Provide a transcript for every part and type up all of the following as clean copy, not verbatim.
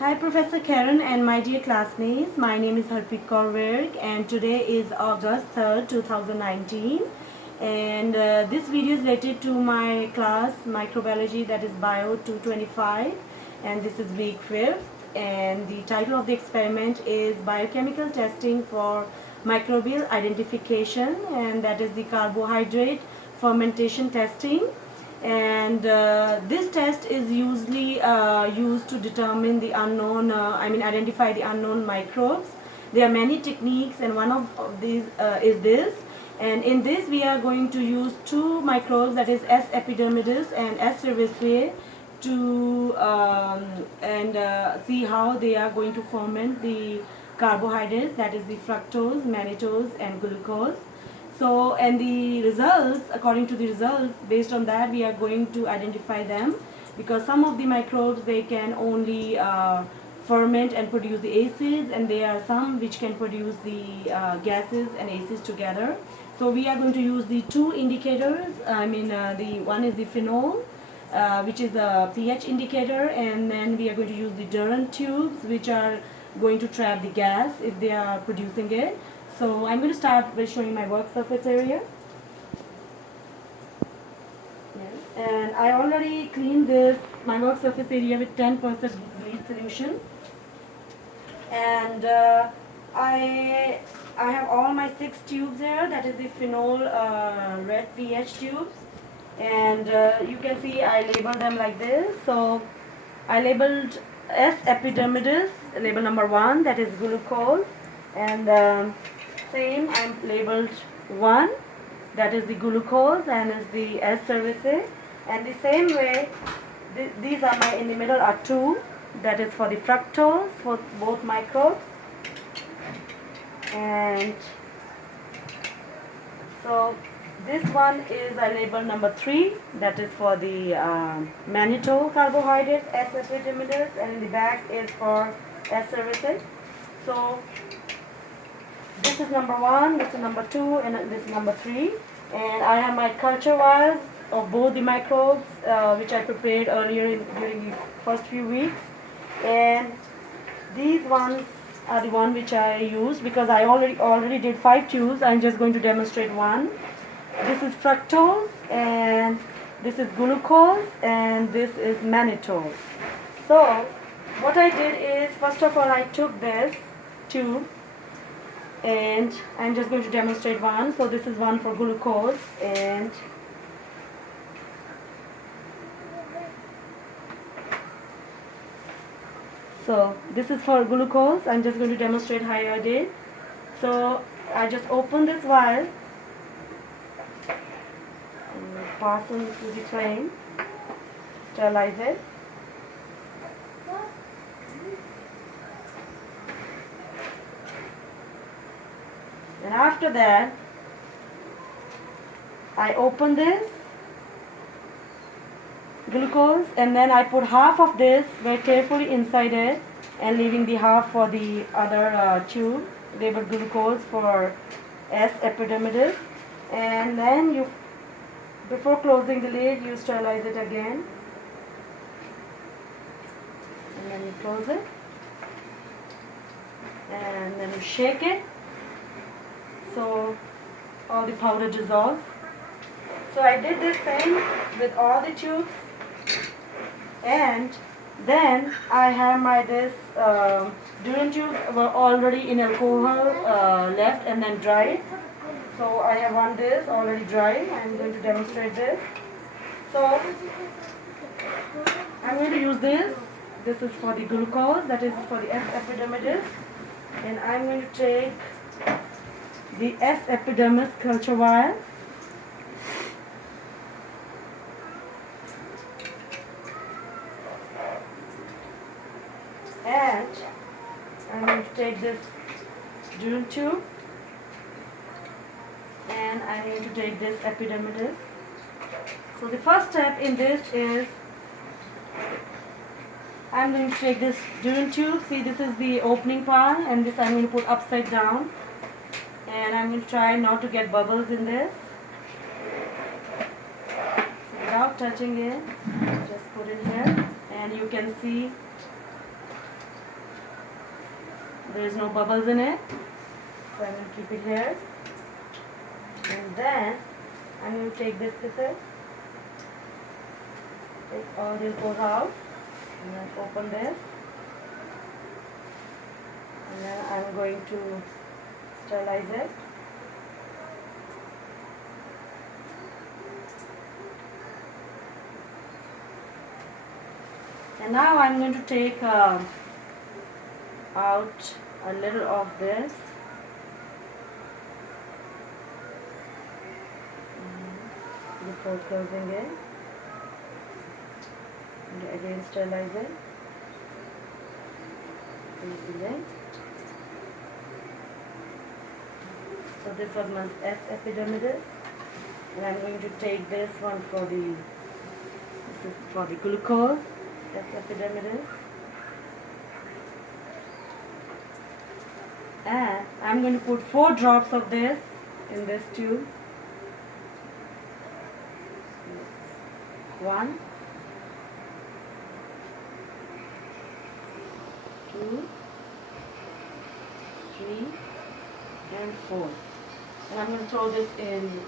Hi Professor Karen and my dear classmates, my name is Harpreet Kaur Virk and today is August 3rd, 2019 and this video is related to my class microbiology, that is Bio 225, and this is week 5th, and the title of the experiment is biochemical testing for microbial identification, and that is the carbohydrate fermentation testing. And this test is usually used to determine the unknown, identify the unknown microbes. There are many techniques, and one of these is this. And in this, we are going to use two microbes, that is S. epidermidis and S. cerevisiae, to see how they are going to ferment the carbohydrates, that is the fructose, mannitose, and glucose. So, and the results, according to the results, based on that, we are going to identify them, because some of the microbes, they can only ferment and produce the acids, and there are some which can produce the gases and acids together. So we are going to use the two indicators. The one is the phenol, which is a pH indicator, and then we are going to use the Durant tubes, which are going to trap the gas if they are producing it. So I'm going to start by showing my work surface area. And I already cleaned my work surface area with 10% bleach solution. And I have all my 6 tubes here, that is the phenol red pH tubes. And you can see I labeled them like this. So I labeled S. epidermidis, label number 1, that is glucose. And same, I'm labeled 1, that is the glucose, and is the S. cerevisiae. And the same way, these are in the middle are 2, that is for the fructose, for both microbes. And so this one is I label number 3, that is for the mannitose carbohydrates, S. epidermidis, and in the back is for S. cerevisiae. So this is number 1, this is number 2, and this is number 3. And I have my culture vials of both the microbes, which I prepared earlier during the first few weeks. And these ones are the one which I used, because I already did 5 tubes. I'm just going to demonstrate one. This is fructose, and this is glucose, and this is mannitose. So what I did is, first of all, I took this tube, and I'm just going to demonstrate one. So this is one for glucose, and so this is for glucose. I'm just going to demonstrate how I did. So I just open this vial and pass it to the flame, sterilize it. And after that, I open this glucose, and then I put half of this very carefully inside it, and leaving the half for the other tube labeled glucose for S. epidermidis. And then before closing the lid, you sterilize it again, and then you close it, and then you shake it, so all the powder dissolves. So I did this same with all the tubes, and then I have this Durant tubes were already in alcohol left and then dried. So I have one this already dry. I'm going to demonstrate this. So I'm going to use this. This is for the glucose, that is for the S. epidermidis, and I'm going to take the S. epidermis culture vial, and I'm going to take this Durant tube, and I'm going to take this epidermidis. So the first step in this is I'm going to take this Durant tube. See, this is the opening part, and this I'm going to put upside down, and I'm going to try not to get bubbles in this. So without touching it, just put it here, and you can see There is no bubbles in it. So I'm going to keep it here. And then I'm going to take this pipette, take all the glucose out, and then open this. And then I'm going to sterilize it. And now I'm going to take out a little of this. Before closing it. And again sterilize it. So this was my S. epidermidis, and I'm going to take this one for the glucose, S. epidermidis, and I'm going to put 4 drops of this in this tube. 1, 2, 3, and 4. And I'm going to throw this in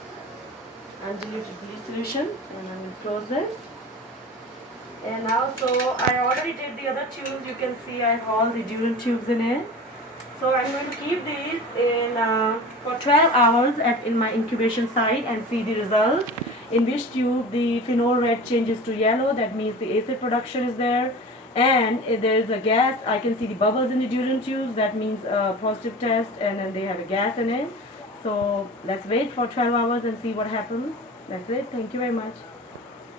undiluted bleach solution, and I'm going to close this. And now, so I already did the other tubes. You can see I have all the dual tubes in it. So I'm going to keep these in for 12 hours in my incubation site and see the results. In which tube the phenol red changes to yellow, that means the acid production is there. And if there is a gas, I can see the bubbles in the dual tubes, that means a positive test, and then they have a gas in it. So let's wait for 12 hours and see what happens. That's it. Thank you very much.